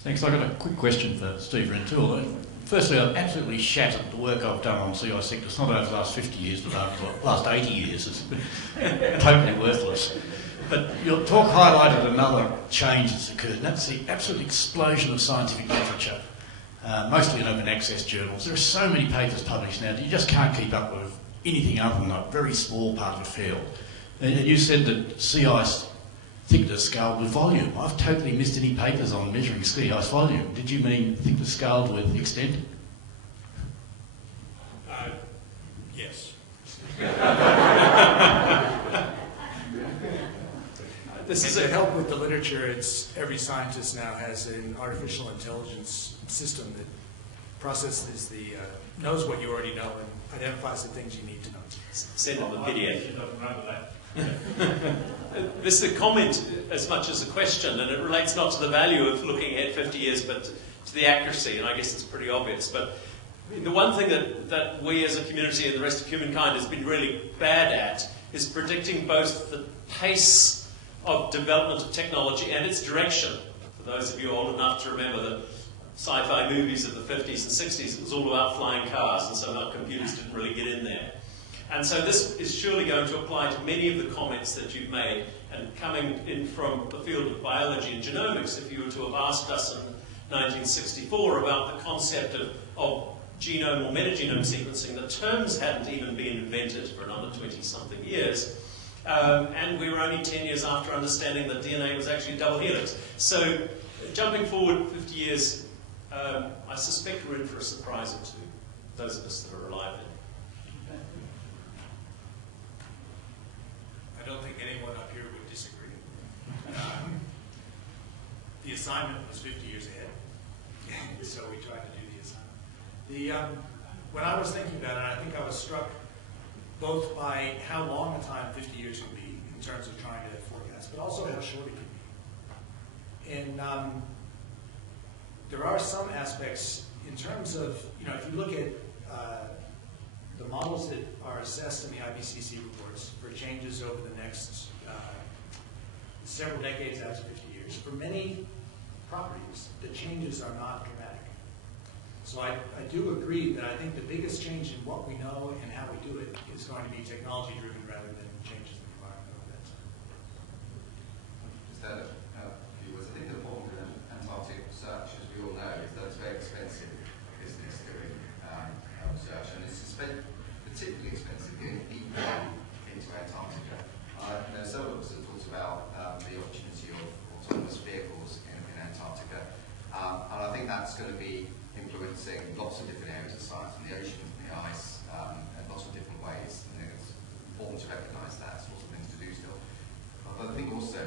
Thanks. I've got a quick question for Steve Rentoul. Firstly, I'm absolutely shattered the work I've done on CI sickness, not over the last 50 years, but over the last 80 years. It's totally worthless. But your talk highlighted another change that's occurred, and that's the absolute explosion of scientific literature, mostly in open access journals. There are so many papers published now that you just can't keep up with anything other than a very small part of the field. And you said that sea ice thickness scaled with volume. I've totally missed any papers on measuring sea ice volume. Did you mean thickness scaled with extent? Yes. This is to help with the literature. It's every scientist now has an artificial intelligence system that processes knows what you already know and identifies the things you need to know. Send on the PDF. This is a comment as much as a question, and it relates not to the value of looking ahead 50 years, but to the accuracy, and I guess it's pretty obvious. But the one thing that we as a community and the rest of humankind has been really bad at is predicting both the pace of development of technology and its direction. For those of you old enough to remember the sci-fi movies of the 50s and 60s, it was all about flying cars, and so our computers didn't really get in there. And so this is surely going to apply to many of the comments that you've made, and coming in from the field of biology and genomics, if you were to have asked us in 1964 about the concept of genome or metagenome sequencing, the terms hadn't even been invented for another 20-something years. And we were only 10 years after understanding that DNA was actually a double helix. So jumping forward 50 years, I suspect we're in for a surprise or two, those of us that are alive. I don't think anyone up here would disagree. The assignment was 50 years ahead, so we tried to do the assignment. When I was thinking about it, I think I was struck both by how long a time 50 years can be in terms of trying to forecast, but also how short it can be. And there are some aspects in terms of, if you look at the models that are assessed in the IPCC reports for changes over the next several decades out to 50 years, for many properties, the changes are not dramatic. So I do agree that I think the biggest change in what we know and how we do it is going to be technology-driven rather than changes in the environment over that time. Just add a few words. I think the problem with Antarctic research, as we all know, is that it's very expensive business doing research, and it's particularly expensive getting people into Antarctica. Several of us have talked about the opportunity of autonomous vehicles in Antarctica, and I think that's going to be influencing lots of different areas of science, in the ocean, in the ice, in lots of different ways. And it's important to recognise that. There's lots of things to do still. But I think also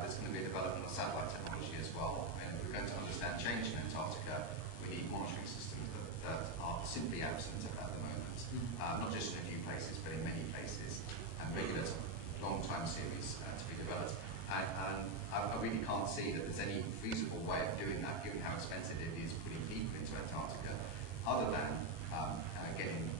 there's going to be a development of satellite technology as well. And if we're going to understand change in Antarctica, we need monitoring systems that are simply absent at the moment. Not just in a few places, but in many places. And regular long-time series to be developed. And I really can't see that there's any feasible way of doing that, given how expensive it is putting people into Antarctica, other than getting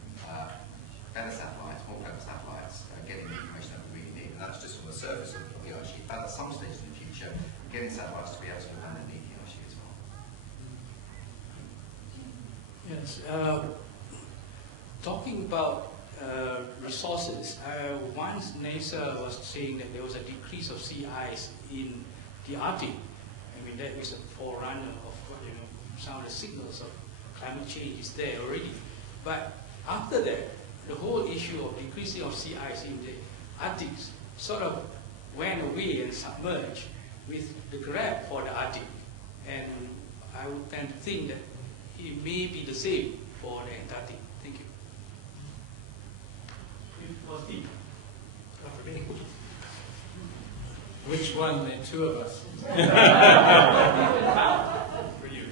better satellites, more clever satellites, getting the information that we really need. And that's just on the surface of the ice sheet. But at some stage in the future, getting satellites to be able to look underneath the ice sheet as well. Yes. Talking about resources, once NASA was saying that there was a decrease of sea ice in the Arctic. I mean, that was a forerunner of some of the signals of climate change is there already. But after that, the whole issue of decreasing of sea ice in the Arctic sort of went away and submerged with the grab for the Arctic. And I would tend to think that it may be the same for the Antarctic. Thank you. Not for me. Which one? The two of us. For you.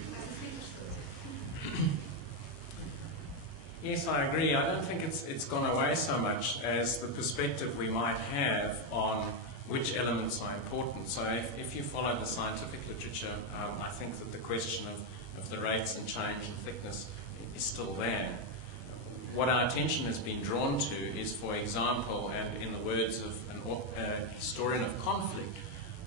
Yes, I agree. I don't think it's gone away so much as the perspective we might have on which elements are important. So if you follow the scientific literature, I think that the question of the rates and change in thickness is still there. What our attention has been drawn to is, for example, and in the words of a historian of conflict,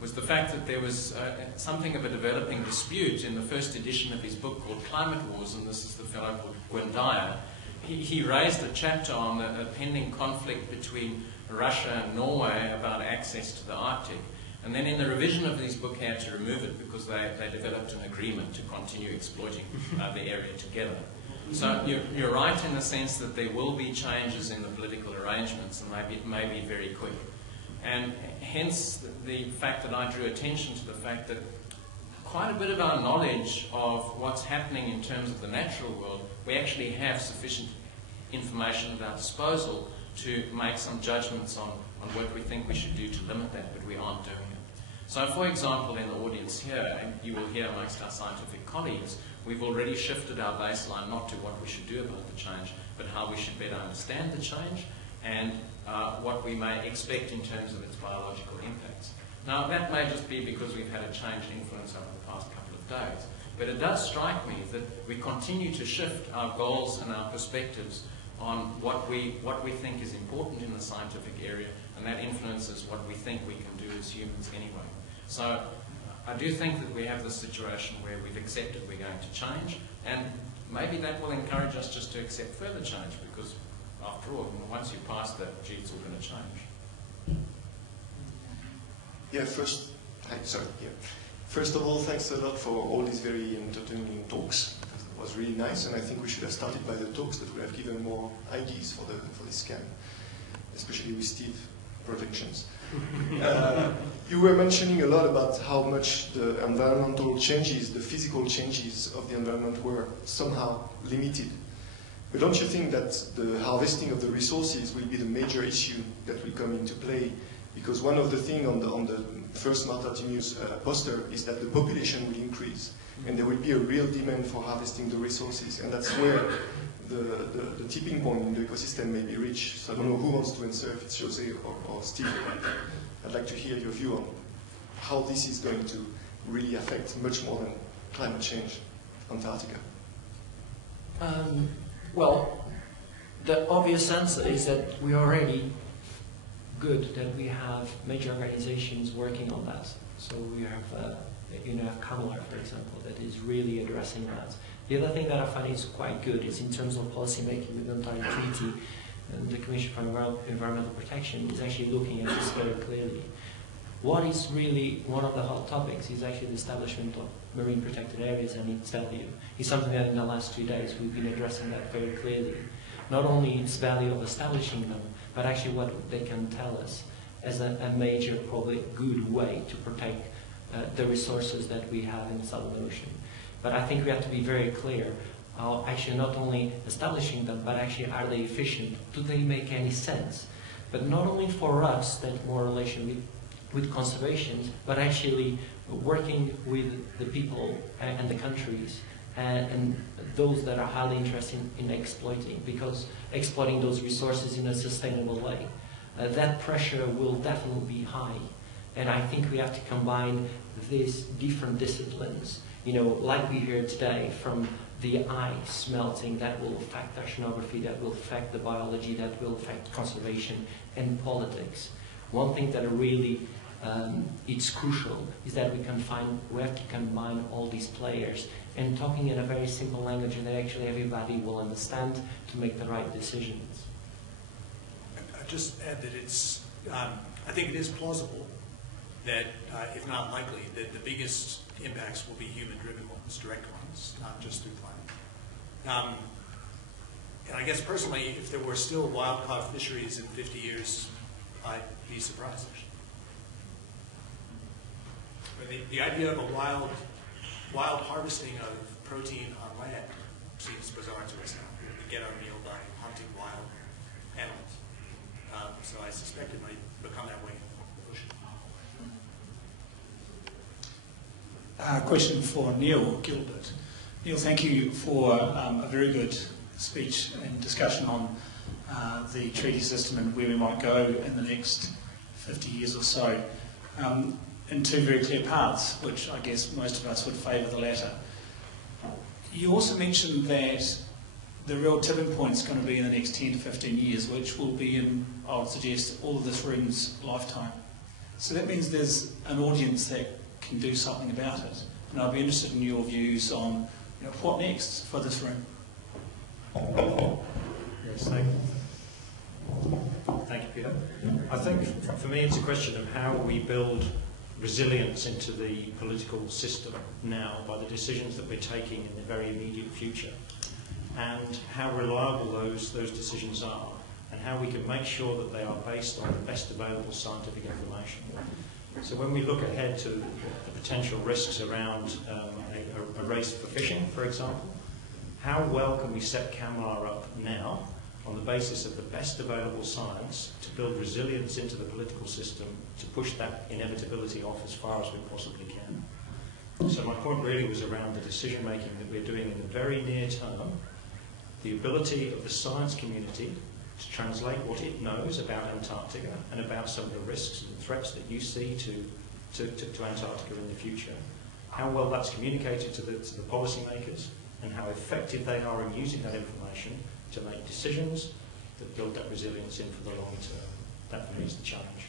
was the fact that there was something of a developing dispute in the first edition of his book called Climate Wars, and this is the fellow called Gwyn Dyer. He raised a chapter on a pending conflict between Russia and Norway about access to the Arctic. And then in the revision of his book, he had to remove it because they developed an agreement to continue exploiting the area together. So you're right in the sense that there will be changes in the political arrangements, and it may be very quick. And hence the fact that I drew attention to the fact that quite a bit of our knowledge of what's happening in terms of the natural world, we actually have sufficient information at our disposal to make some judgments on what we think we should do to limit that, but we aren't doing it. So, for example, in the audience here, and you will hear amongst our scientific colleagues, we've already shifted our baseline not to what we should do about the change, but how we should better understand the change and what we may expect in terms of its biological impacts. Now, that may just be because we've had a change in influence over the past couple of days, but it does strike me that we continue to shift our goals and our perspectives on what we think is important in the scientific area, and that influences what we think we can do as humans anyway. So I do think that we have this situation where we've accepted we're going to change, and maybe that will encourage us just to accept further change, because after all, once you pass that, gee, it's all going to change. Yeah, first of all, thanks a lot for all these very entertaining talks. It was really nice, and I think we should have started by the talks that would have given more ideas for this scan, especially with Steve's projections. You were mentioning a lot about how much the environmental changes, the physical changes of the environment were somehow limited. But don't you think that the harvesting of the resources will be the major issue that will come into play? Because one of the things on the first Marta Timius poster is that the population will increase, and there will be a real demand for harvesting the resources, and that's where the tipping point in the ecosystem may be reached. So I don't know who wants to answer, if it's Jose or Steve. I'd like to hear your view on how this is going to really affect much more than climate change, Antarctica. Well, the obvious answer is that we're already good that we have major organizations working on that. So we have, CAMLR, for example, that is really addressing that. The other thing that I find is quite good is in terms of policy making with the entire treaty, and the Commission for Environmental Protection is actually looking at this very clearly. What is really one of the hot topics is actually the establishment of marine protected areas and its value. It's something that in the last 2 days we've been addressing that very clearly. Not only its value of establishing them, but actually what they can tell us as a major, probably good way to protect the resources that we have in the Southern Ocean. But I think we have to be very clear, actually not only establishing them, but actually are they efficient? Do they make any sense? But not only for us, that more relation with conservation, but actually working with the people and the countries and those that are highly interested in exploiting, because exploiting those resources in a sustainable way. That pressure will definitely be high. And I think we have to combine these different disciplines, like we hear today, from the ice melting that will affect oceanography, that will affect the biology, that will affect conservation and politics. One thing that really it's crucial is that we have to combine all these players and talking in a very simple language that actually everybody will understand to make the right decisions. I'd just add that it's, I think it is plausible that, if not likely, that the biggest impacts will be human-driven ones, direct ones, not just through climate. And I guess personally, if there were still wild-caught fisheries in 50 years, I'd be surprised. The idea of a wild harvesting of protein on land seems bizarre to us now. We get our meal by hunting wild animals. So I suspect it might become that way in the ocean. Question for Neil Gilbert. Neil, thank you for a very good speech and discussion on the treaty system and where we might go in the next 50 years or so. In two very clear paths, which I guess most of us would favour the latter. You also mentioned that the real tipping point is going to be in the next 10 to 15 years, which will be in, I would suggest, all of this room's lifetime. So that means there's an audience that can do something about it. And I'd be interested in your views on what next for this room. Yes, thank you, Peter. I think for me it's a question of how we build resilience into the political system now by the decisions that we're taking in the very immediate future, and how reliable those decisions are, and how we can make sure that they are based on the best available scientific information. So when we look ahead to the potential risks around a race for fishing, for example, how well can we set CAMLR up now on the basis of the best available science to build resilience into the political system to push that inevitability off as far as we possibly can. So my point really was around the decision making that we're doing in the very near term, the ability of the science community to translate what it knows about Antarctica and about some of the risks and threats that you see to Antarctica in the future, how well that's communicated to the policymakers and how effective they are in using that information to make decisions that build that resilience in for the long term. That for me is the challenge.